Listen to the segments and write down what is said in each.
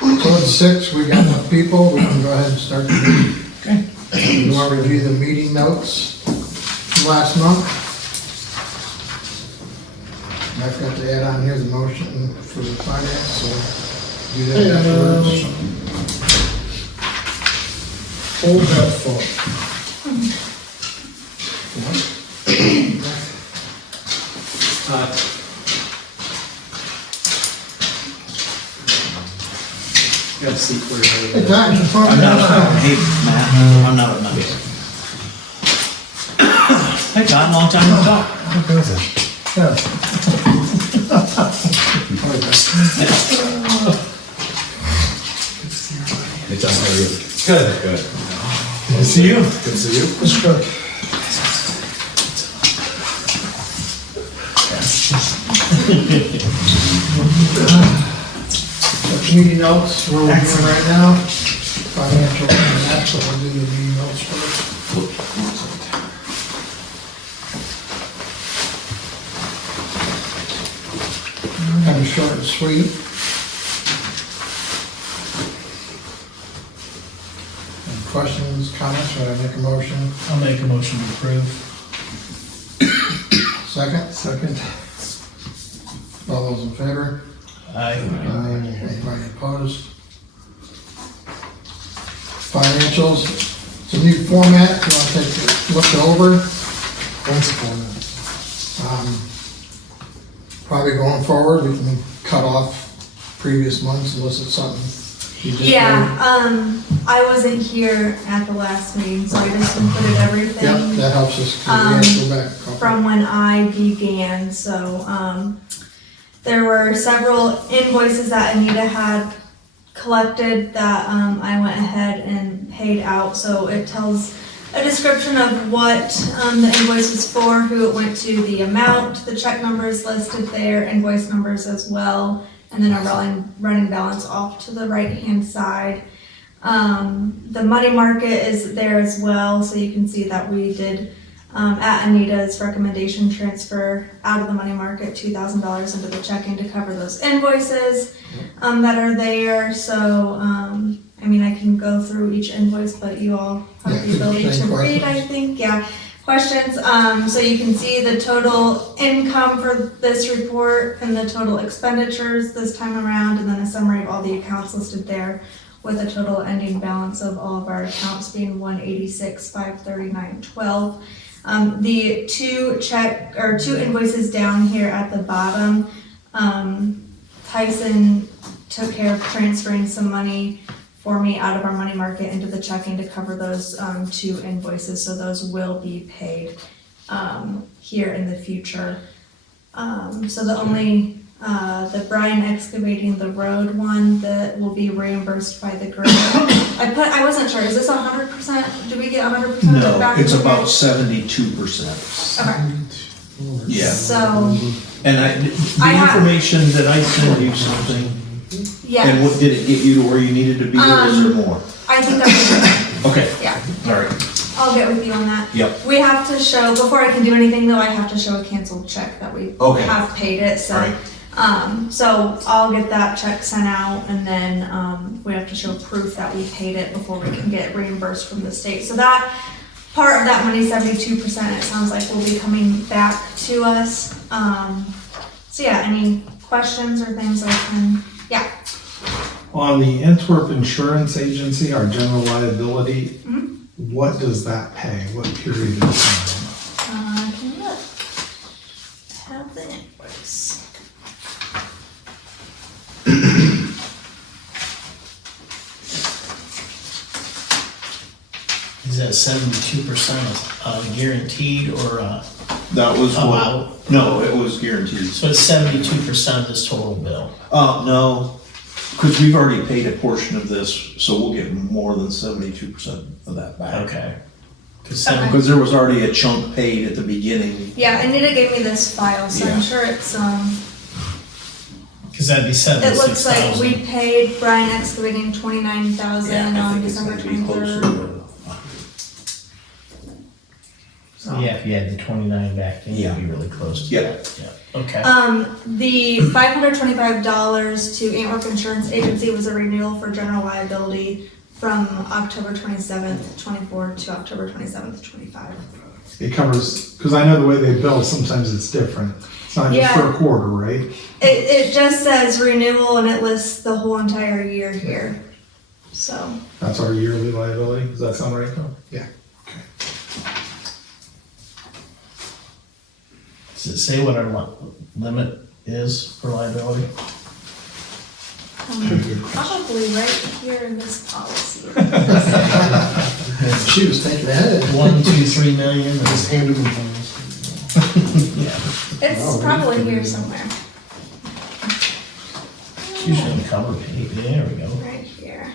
Code 6, we got enough people, we can go ahead and start the meeting. Okay. We want to review the meeting notes from last month. I've got to add on here the motion for the finance, so do that afterwards. Hold that thought. Got a seat for you. Hey, Don, you phone I'm not, down. hey, Matt, I'm not a member. Hey, Todd, long time no talk. Yeah. Hey John, how are you? Good. Good. Good to see you. Good to see you. Let's go. Meeting notes, we're reviewing right now. Financial, and that's what we'll do the meeting notes first. Kind of short and sweet. Any questions, comments, should I make a motion? I'll make a motion to approve. Second? Second. All those in favor? Aye. Anybody opposed? Financials, it's a new format, if you want to take a look over. Once upon Probably going forward, we can cut off previous months unless it's something you just. Yeah, I wasn't here at the last meeting, so I just included everything. Yep, that helps us, 'cause we have to go back a couple. From when I began, so, there were several invoices that Anita had collected that, I went ahead and paid out, so it tells a description of what, the invoice was for, who it went to, the amount, the check numbers listed there, invoice numbers as well, and then a running balance off to the right-hand side. The money market is there as well, so you can see that we did, at Anita's recommendation, transfer out of the money market $2,000 into the checking to cover those invoices that are there. So, I mean, I can go through each invoice, but you all have the ability to read, I think. Yeah, questions. So you can see the total income for this report and the total expenditures this time around, and then a summary of all the accounts listed there, with a total ending balance of all of our accounts being $186,539.12. The two invoices down here at the bottom, Tyson took care of transferring some money for me out of our money market into the checking to cover those two invoices, so those will be paid here in the future. So the only the Bryan excavating the road one that will be reimbursed by the grant. I wasn't sure, is this 100%? Do we get 100% of it No, back? it's about 72%. Okay, Yeah. so, And the information that I sent you something, and what yes, did it get you to where you needed to be, or is there more? I think that's Okay, yeah, all right, I'll get with you on that. yep, We have to show, before I can do anything though, I have to show a canceled check that we Okay. have paid it, so. Right. So I'll get that check sent out, and then, we have to show proof that we paid it before we can get reimbursed from the state. So that, part of that money, 72%, it sounds like will be coming back to us. So yeah, any questions or things I can, yeah. On the Antwerp Insurance Agency, our general liability, what does that pay? What period of time? I can look. I have the invoice. Is that 72% guaranteed or, that was Oh, what, wow. no, it was guaranteed. so it's 72% of this total bill? No, because we've already paid a portion of this, so we'll get more than 72% of that back. Okay. Cause Okay. Because there was already a chunk paid at the beginning. Yeah, Anita gave me this file, so Yeah. I'm sure it's, cause that'd be it looks like 76,000. we paid Bryan Excavating $29,000 I on think it's December gonna be closer 23rd. to So yeah, if you had the 29 back, then you'd be really close to Yeah. that. Yeah. Okay. The $525 to Antwerp Insurance Agency was a renewal for general liability from October 27th, 24 to October 27th, 25. It covers, because I know the way they bill, sometimes it's different. It's not just for a quarter, right? It just says renewal and it lists the whole entire year here. So, That's our yearly liability. Does that sound right, though? Yeah. Does it say what our limit is for liability? probably right here in this policy. She was thinking ahead. 1, 2, 3 million. Just handed them Yeah. It's probably here somewhere. It's usually on the cover page. There we go. Right here.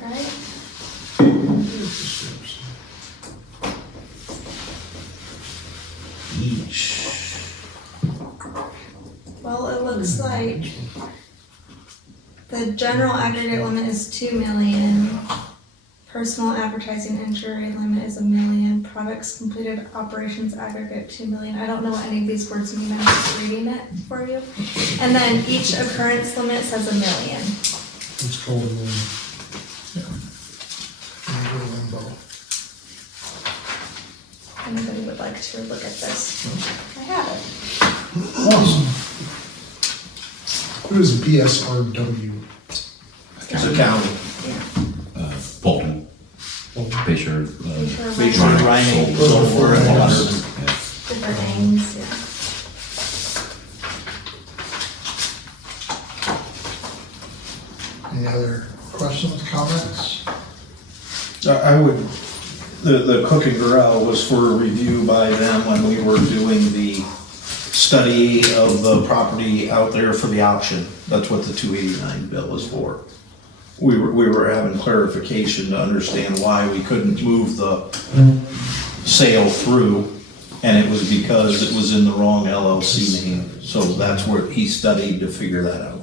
Right? Each. Well, it looks like the general aggregate limit is 2 million. Personal advertising injury limit is 1 million. Products completed operations aggregate 2 million. I don't know what any of these words mean. I'm just reading it for you. And then each occurrence limit says 1 million. It's called a limbo. If anybody would like to look at this, I have it. What is BSRW? It's a county. Bolton. Fisher. Fisher, Rhine, Sulphur, and water. Different names, yeah. Any other questions, comments? I would, the Cook and Corral was for review by them when we were doing the study of the property out there for the auction. That's what the 289 bill was for. We were having clarification to understand why we couldn't move the sale through, and it was because it was in the wrong LLC name. So that's where he studied to figure that out.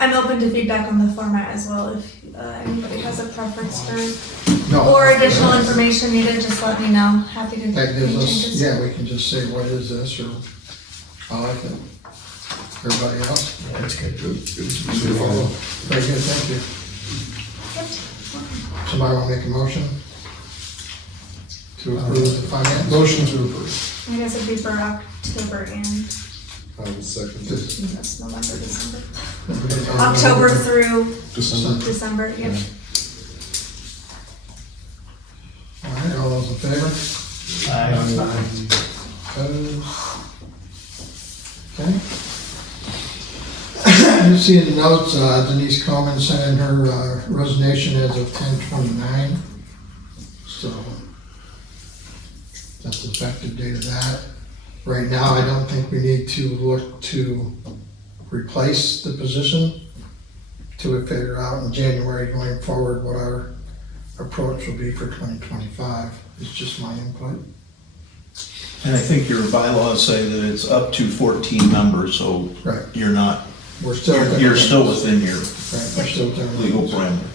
I'm open to feedback on the format as well. If anybody has a preference for, No. or additional information needed, just let me know. Happy to That make gives us, changes. yeah, we can just say, what is this, or, I like it. Everybody else? Yeah, that's good. Very good, thank you. Somebody want to make a motion? To approve the finance? Motion to approve. I guess it'd be for October and I will second that's November, December. October through December, yep. All right, all those in favor? Opposed? Okay. You see in the notes, Denise Coleman sent in her resignation as of 10/29. So that's the effective date of that. Right now, I don't think we need to look to replace the position till we figure out in January going forward what our approach will be for 2025. It's just my input. And I think your bylaws say that it's up to 14 members, so Right. you're not, We're still. you're still within your Right, we're still within. legal parameters.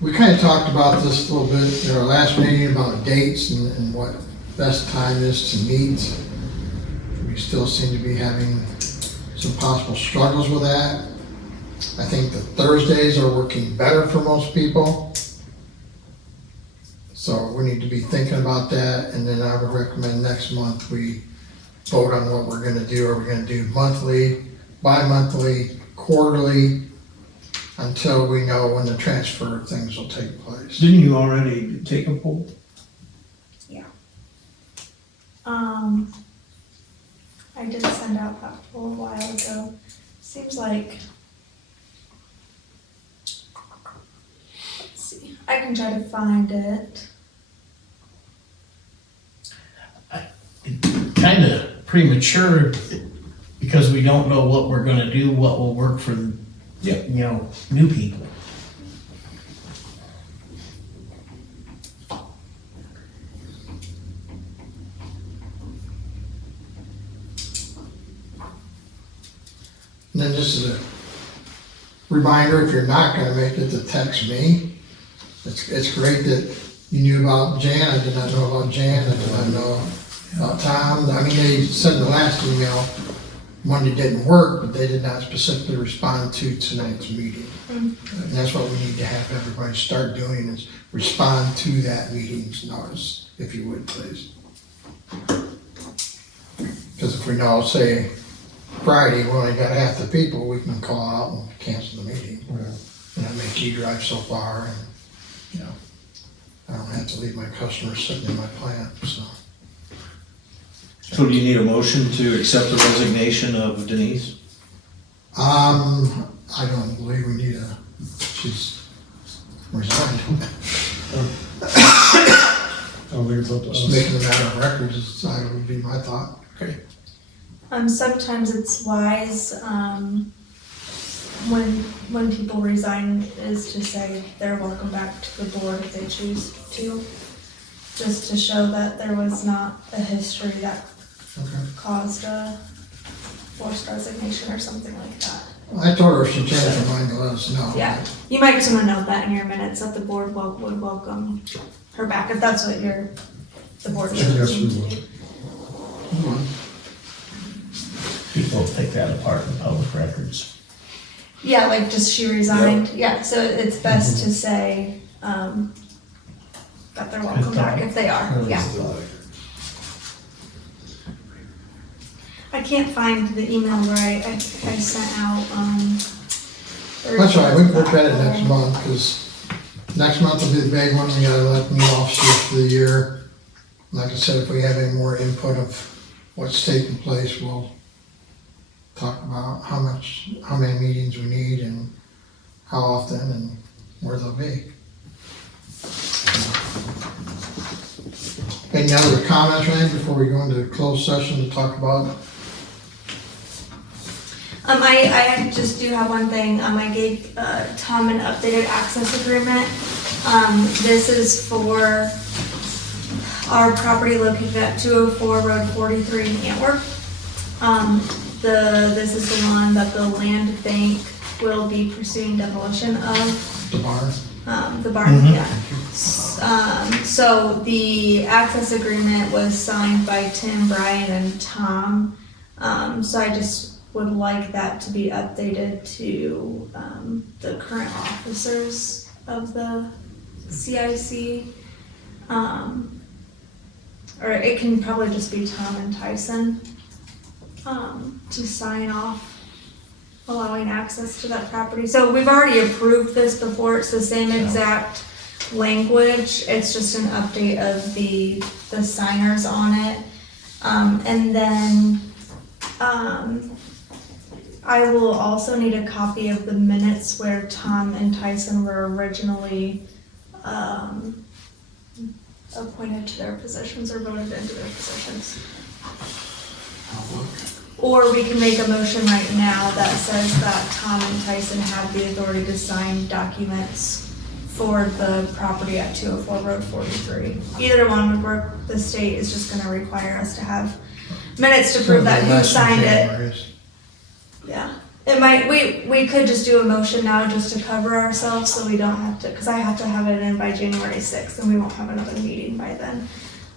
We kind of talked about this a little bit in our last meeting about dates and what best time is to meet. We still seem to be having some possible struggles with that. I think the Thursdays are working better for most people. So we need to be thinking about that, and then I would recommend next month we vote on what we're gonna do. Are we gonna do monthly, bi-monthly, quarterly, until we know when the transfer things will take place? Didn't you already take a poll? I did send out that poll a while ago. Seems like, let's see, I can try to find it. Kind of premature because we don't know what we're gonna do, what will work for, new people. And then just as a reminder, if you're not gonna make it, to text me. It's great that you knew about Jan. I did not know about Jan. I did not know about Tom. I mean, they said in the last email, Monday didn't work, but they did not specifically respond to tonight's meeting. And that's what we need to have everybody start doing, is respond to that meeting's notice, if you would, please. Because if we know, say, Friday, we only got half the people, we can call out and cancel the meeting. And I make you drive so far, and, you know, I don't have to leave my customers sitting in my plant, so. So do you need a motion to accept the resignation of Denise? I don't believe we need she's resigned. I don't think it's up to Just us. making a matter of records, that would be my thought. Okay. Sometimes it's wise, when people resign, is to say they're welcome back to the board if they choose to. Just to show that there was not a history that Okay. caused a forced resignation or something like that. I told her if she changed her mind to let us know. Yeah, you might just want to note that in your minutes, that the board would welcome her back, if that's what the board Yes, we chooses. would. People take that apart in public records. Yeah, like just she resigned, yeah, so it's best to say, that they're welcome back if they are, yeah. I can't find the email where I sent out, That's all right, we can look at it next month, because next month will be the big one. We gotta let new officers for the year. Like I said, if we have any more input of what's taking place, we'll talk about how many meetings we need and how often and where they'll be. Any other comments, Ryan, before we go into closed session to talk about? I just do have one thing. I gave Tom an updated access agreement. This is for our property located at 204 Road 43 in Antwerp. This is the one that the land bank will be pursuing demolition of. The barn? The barn, yeah. So the access agreement was signed by Tim, Brian, and Tom. So I just would like that to be updated to the current officers of the CIC. Or it can probably just be Tom and Tyson to sign off allowing access to that property. So we've already approved this before. It's the same exact language. It's just an update of the signers on it. And then I will also need a copy of the minutes where Tom and Tyson were originally appointed to their positions or voted into their positions. Or we can make a motion right now that says that Tom and Tyson have the authority to sign documents for the property at 204 Road 43. Either one would work. The state is just gonna require us to have minutes to prove that who signed it. Yeah, it might, we could just do a motion now just to cover ourselves, so we don't have to, because I have to have it in by January 6th, and we won't have another meeting by then,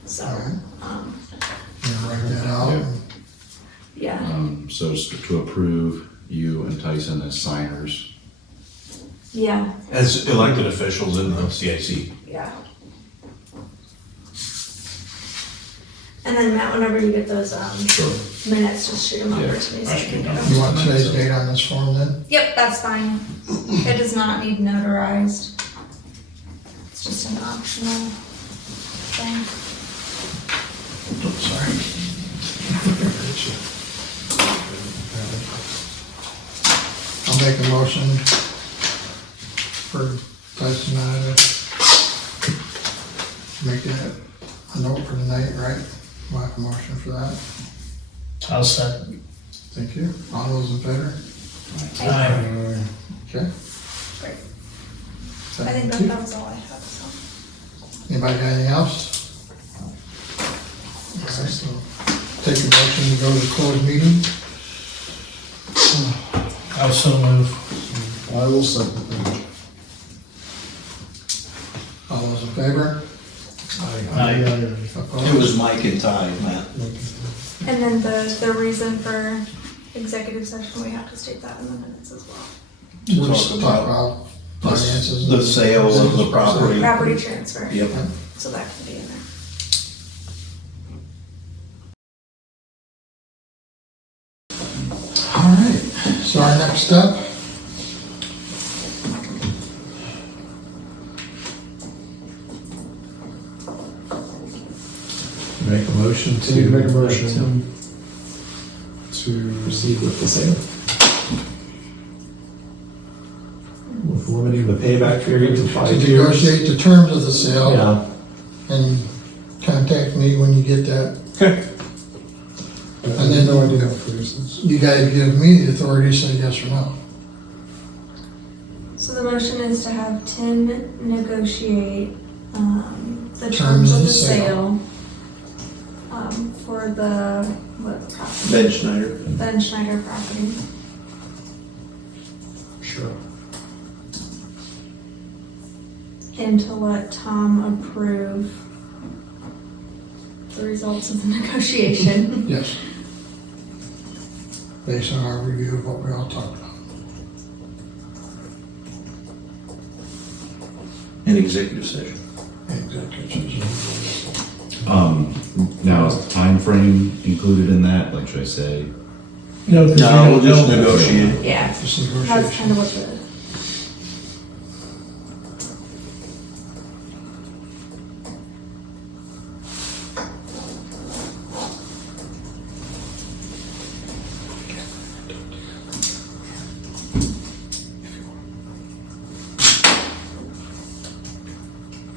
so, You write that out. yeah. So it's to approve you and Tyson as signers. Yeah, As elected officials in the CIC. yeah. And then Matt, whenever you get those, Sure. minutes, just shoot them over Yeah, to me so I I should can be get done. them. You want today's date on this form then? Yep, that's fine. It does not need notarized. It's just an optional thing. Oops, sorry. I'll make a motion for Tyson and I to make it a note for tonight, right? We'll have a motion for that. I'll second. Thank you. All those in favor? Aye. Okay. Great. I think Thank you. that was all I have, so. Anybody got anything else? Alright, so take a motion to go to closed meeting. I'll so move. I will second that. All those in favor? Aye. It Opposed? was Mike and Ty, Matt. And then the reason for executive session, we have to state that in the minutes as well. We'll Talk just about talk about finances. the sale of the property. Property transfer. Yep. So that can be in there. All right, so our next step, Make a motion Need to make a motion. to proceed with the sale. With limiting the payback period to to 5 years. negotiate the terms of the sale Yeah, and contact me when you get that. I have no idea how to phrase this. You guys give me the authority to say yes or no. So the motion is to have Tim negotiate, the terms of the sale, for the, what property? Ben Schneider. Ben Schneider property. Sure. And to let Tom approve the results of the negotiation. Yes. Based on our review of what we all talked about. An executive session. Executive session. Now, is the time frame included in that? Like, should I say? No, 'cause No, we we'll don't just know. negotiate. Yeah, Just that's negotiation. kind of what the,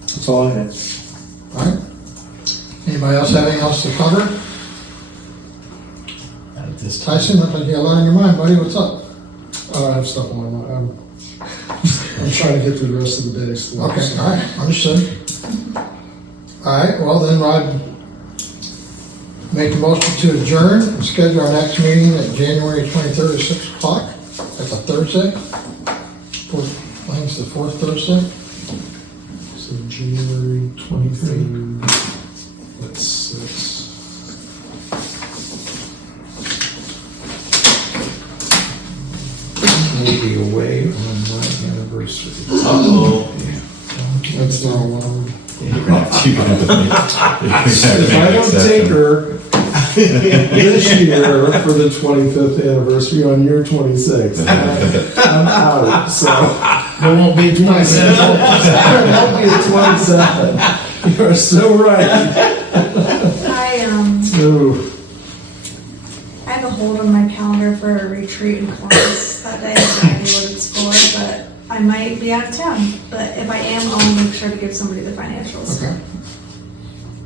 That's all I have. All right. Anybody else have anything else to cover? At this time. Tyson, looks like you got a lot on your mind, buddy. What's up? I have stuff on my mind. I'm trying to get through the rest of the day still. Okay, so. all right, understood. All right, well then, Rod, make a motion to adjourn and schedule our next meeting at January 23rd at 6 o'clock. That's a Thursday. Fourth, I think it's the fourth Thursday. So January 23rd. That's 6. we'll be away on my anniversary. Uh-oh. That's not allowed. You're gonna have to make If I don't exception. take her this year for the 25th anniversary on year 26, I'm out, so. There won't be 27. That'll be a 27. You're so right. Ooh. I have a hold on my calendar for a retreat in Columbus that day, so I know what it's for, but I might be out of town. But if I am, I'll make sure to give somebody the financials. Okay.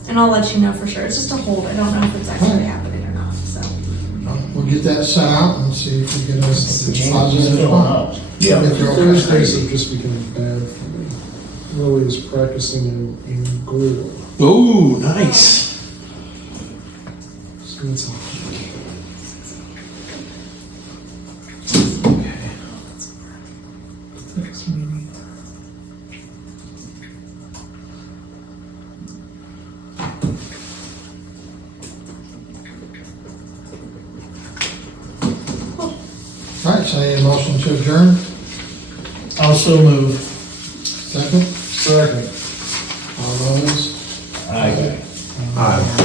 And I'll let you know for sure. It's just a hold. I don't know if it's actually happening or not, so. We'll get that sent out and see if we get a James positive is filling up. response. Yeah. If you're okay. Thursdays have just become bad for me. Lily is practicing in glue. Ooh, nice. So it's Next meeting. All right, so I need a motion to adjourn. Also move. Second, second. all those. Aye. Aye.